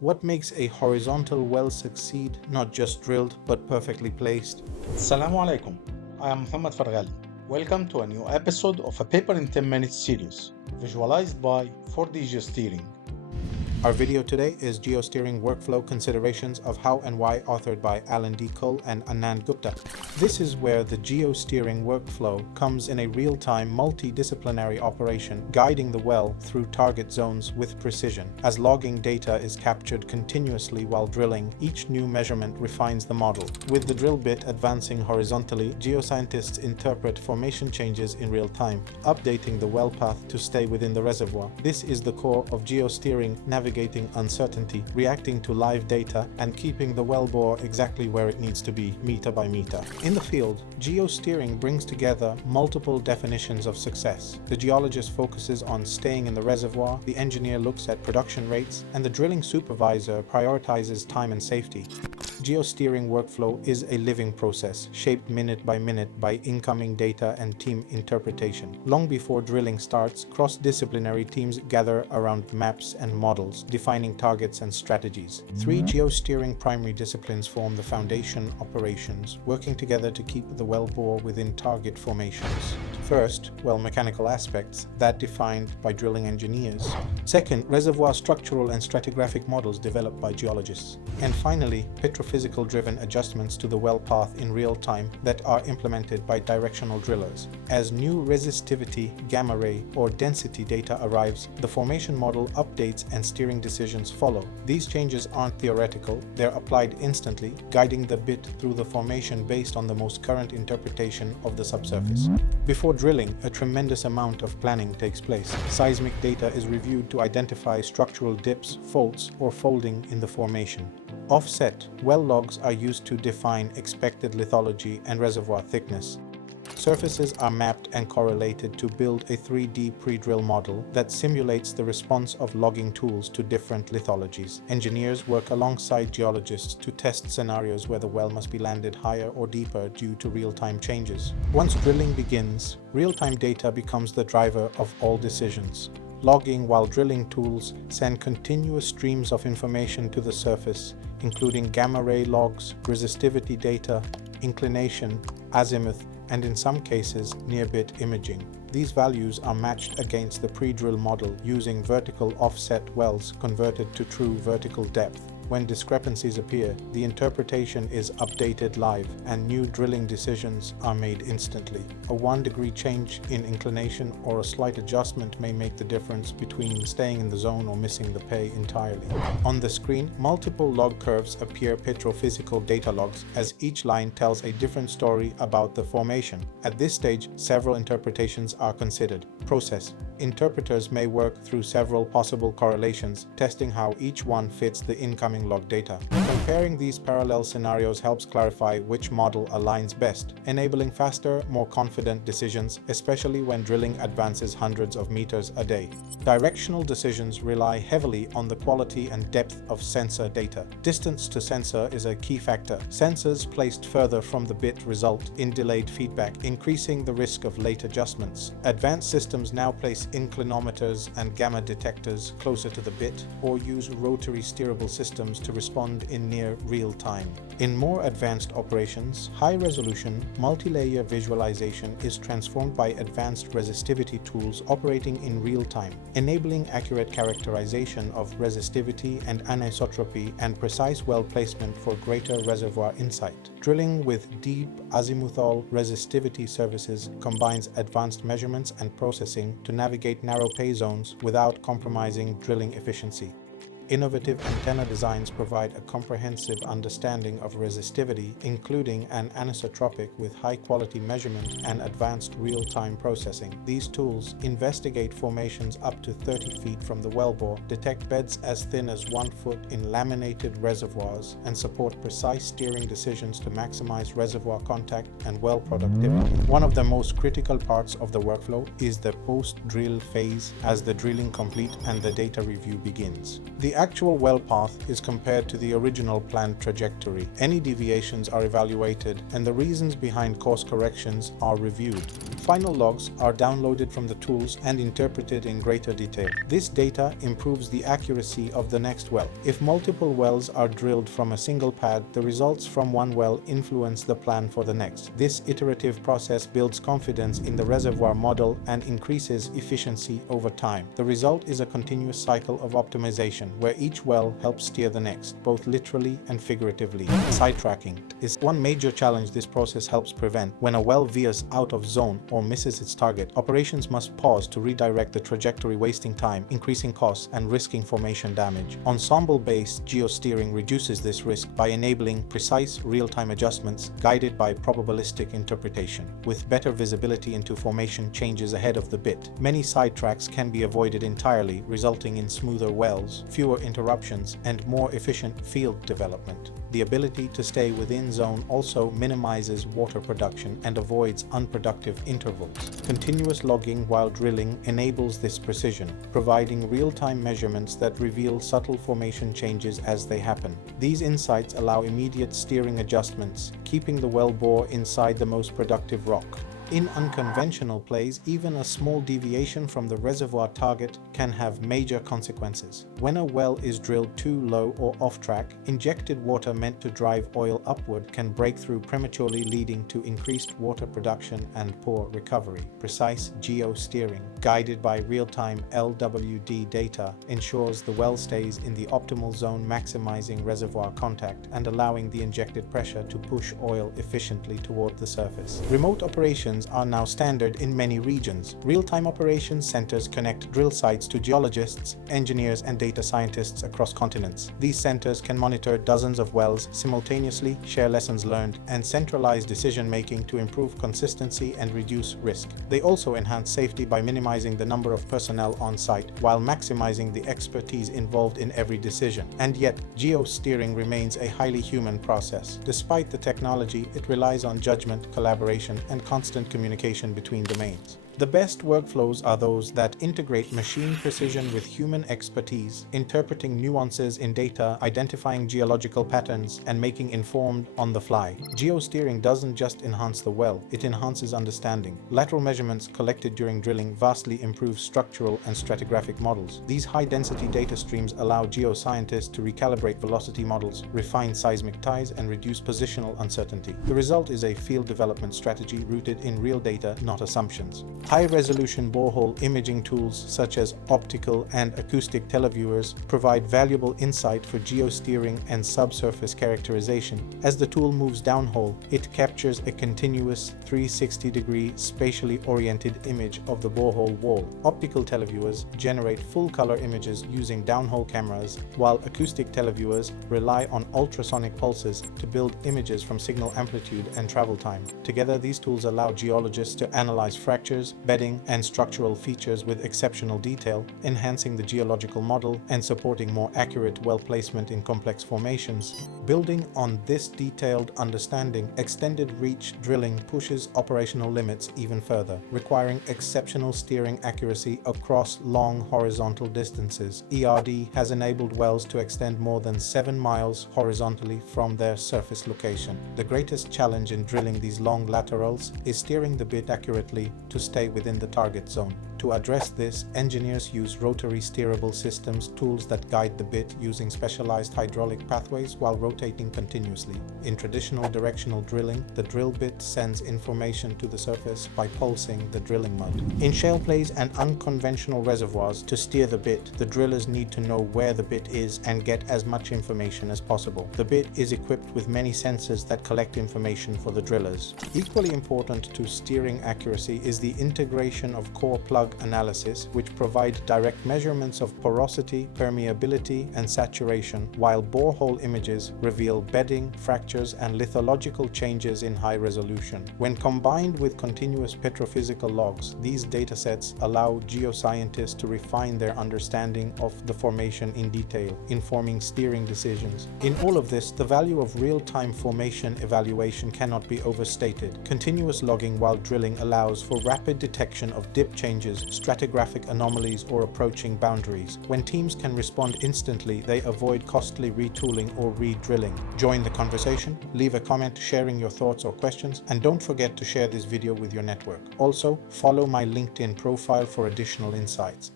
What makes a horizontal well succeed, not just drilled, but perfectly placed? Assalamu alaikum. I am Muhammad Farghali. Welcome to a new episode of a Paper in 10 Minutes series, visualized by 4D Geosteering. Our video today is Geosteering Workflow Considerations of How and Why, authored by Anand, Cull and Anand Gupta. This is where the geosteering workflow comes in a real-time multidisciplinary operation, guiding the well through target zones with precision. As logging data is captured continuously while drilling, each new measurement refines the model. With the drill bit advancing horizontally, geoscientists interpret formation changes in real time, updating the well path to stay within the reservoir. This is the core of geosteering, navigating uncertainty, reacting to live data, and keeping the wellbore exactly where it needs to be, meter by meter. In the field, geosteering brings together multiple definitions of success. The geologist focuses on staying in the reservoir, the engineer looks at production rates, and the drilling supervisor prioritizes time and safety. Geosteering workflow is a living process, shaped minute by minute by incoming data and team interpretation. Long before drilling starts, cross-disciplinary teams gather around maps and models, defining targets and strategies. Three geosteering primary disciplines form the foundation operations, working together to keep the wellbore within target formations. First, well mechanical aspects, that defined by drilling engineers. Second, reservoir structural and stratigraphic models developed by geologists. And finally, petrophysical driven adjustments to the well path in real time that are implemented by directional drillers. As new resistivity, gamma ray, or density data arrives, the formation model updates and steering decisions follow. These changes aren't theoretical, they're applied instantly, guiding the bit through the formation based on the most current interpretation of the subsurface. Before drilling, a tremendous amount of planning takes place. Seismic data is reviewed to identify structural dips, faults, or folding in the formation. Offset well logs are used to define expected lithology and reservoir thickness. Surfaces are mapped and correlated to build a 3D pre-drill model that simulates the response of logging tools to different lithologies. Engineers work alongside geologists to test scenarios where the well must be landed higher or deeper due to real-time changes. Once drilling begins, real-time data becomes the driver of all decisions. Logging while drilling tools send continuous streams of information to the surface, including gamma ray logs, resistivity data, inclination, azimuth, and in some cases, near-bit imaging. These values are matched against the pre-drill model using vertical offset wells converted to true vertical depth. When discrepancies appear, the interpretation is updated live and new drilling decisions are made instantly. A 1-degree change in inclination or a slight adjustment may make the difference between staying in the zone or missing the pay entirely. On the screen, multiple log curves appear, petrophysical data logs, as each line tells a different story about the formation. At this stage, several interpretations are considered. Process. Interpreters may work through several possible correlations, testing how each one fits the incoming log data. Comparing these parallel scenarios helps clarify which model aligns best, enabling faster, more confident decisions, especially when drilling advances hundreds of meters a day. Directional decisions rely heavily on the quality and depth of sensor data. Distance to sensor is a key factor. Sensors placed further from the bit result in delayed feedback, increasing the risk of late adjustments. Advanced systems now place inclinometers and gamma detectors closer to the bit, or use rotary steerable systems to respond in near real time. In more advanced operations, high-resolution, multi-layer visualization is transformed by advanced resistivity tools operating in real time, enabling accurate characterization of resistivity and anisotropy and precise well placement for greater reservoir insight. Drilling with deep azimuthal resistivity services combines advanced measurements and processing to navigate narrow pay zones without compromising drilling efficiency. Innovative antenna designs provide a comprehensive understanding of resistivity, including an anisotropic with high-quality measurement and advanced real-time processing. These tools investigate formations up to 30 feet from the wellbore, detect beds as thin as 1 foot in laminated reservoirs, and support precise steering decisions to maximize reservoir contact and well productivity. One of the most critical parts of the workflow is the post-drill phase, as the drilling complete and the data review begins. The actual well path is compared to the original planned trajectory. Any deviations are evaluated, and the reasons behind course corrections are reviewed. Final logs are downloaded from the tools and interpreted in greater detail. This data improves the accuracy of the next well. If multiple wells are drilled from a single pad, the results from one well influence the plan for the next. This iterative process builds confidence in the reservoir model and increases efficiency over time. The result is a continuous cycle of optimization, where each well helps steer the next, both literally and figuratively. Sidetracking is one major challenge this process helps prevent. When a well veers out of zone or misses its target, operations must pause to redirect the trajectory, wasting time, increasing costs, and risking formation damage. Ensemble-based geosteering reduces this risk by enabling precise, real-time adjustments guided by probabilistic interpretation. With better visibility into formation changes ahead of the bit, many sidetracks can be avoided entirely, resulting in smoother wells, fewer interruptions, and more efficient field development. The ability to stay within zone also minimizes water production and avoids unproductive intervals. Continuous logging while drilling enables this precision, providing real-time measurements that reveal subtle formation changes as they happen. These insights allow immediate steering adjustments, keeping the well bore inside the most productive rock. In unconventional plays, even a small deviation from the reservoir target can have major consequences. When a well is drilled too low or off track, injected water meant to drive oil upward can break through prematurely, leading to increased water production and poor recovery. Precise geosteering, guided by real-time LWD data, ensures the well stays in the optimal zone, maximizing reservoir contact and allowing the injected pressure to push oil efficiently toward the surface. Remote operations are now standard in many regions. Real-time operations centers connect drill sites to geologists, engineers, and data scientists across continents. These centers can monitor dozens of wells simultaneously, share lessons learned, and centralize decision-making to improve consistency and reduce risk. They also enhance safety by minimizing the number of personnel on site while maximizing the expertise involved in every decision. And yet, geosteering remains a highly human process. Despite the technology, it relies on judgment, collaboration, and constant communication between domains. The best workflows are those that integrate machine precision with human expertise, interpreting nuances in data, identifying geological patterns, and making informed on-the-fly. Geosteering doesn't just enhance the well, it enhances understanding. Lateral measurements collected during drilling vastly improve structural and stratigraphic models. These high-density data streams allow geoscientists to recalibrate velocity models, refine seismic ties, and reduce positional uncertainty. The result is a field development strategy rooted in real data, not assumptions. High-resolution borehole imaging tools such as optical and acoustic televiewers provide valuable insight for geosteering and subsurface characterization. As the tool moves downhole, it captures a continuous 360-degree spatially oriented image of the borehole wall. Optical televiewers generate full-color images using downhole cameras, while acoustic televiewers rely on ultrasonic pulses to build images from signal amplitude and travel time. Together, these tools allow geologists to analyze fractures, bedding, and structural features with exceptional detail, enhancing the geological model and supporting more accurate well placement in complex formations. Building on this detailed understanding, extended reach drilling pushes operational limits even further, requiring exceptional steering accuracy across long horizontal distances. ERD has enabled wells to extend more than 7 miles horizontally from their surface location. The greatest challenge in drilling these long laterals is steering the bit accurately to stay within the target zone. To address this, engineers use rotary steerable systems, tools that guide the bit using specialized hydraulic pathways while rotating continuously. In traditional directional drilling, the drill bit sends information to the surface by pulsing the drilling mud. In shale plays and unconventional reservoirs, to steer the bit, the drillers need to know where the bit is and get as much information as possible. The bit is equipped with many sensors that collect information for the drillers. Equally important to steering accuracy is the integration of core plug analysis, which provide direct measurements of porosity, permeability, and saturation, while borehole images reveal bedding, fractures, and lithological changes in high resolution. When combined with continuous petrophysical logs, these datasets allow geoscientists to refine their understanding of the formation in detail, informing steering decisions. In all of this, the value of real-time formation evaluation cannot be overstated. Continuous logging while drilling allows for rapid detection of dip changes, changes, stratigraphic anomalies, or approaching boundaries. When teams can respond instantly, they avoid costly retooling or re-drilling. Join the conversation, leave a comment sharing your thoughts or questions, and don't forget to share this video with your network. Also, follow my LinkedIn profile for additional insights.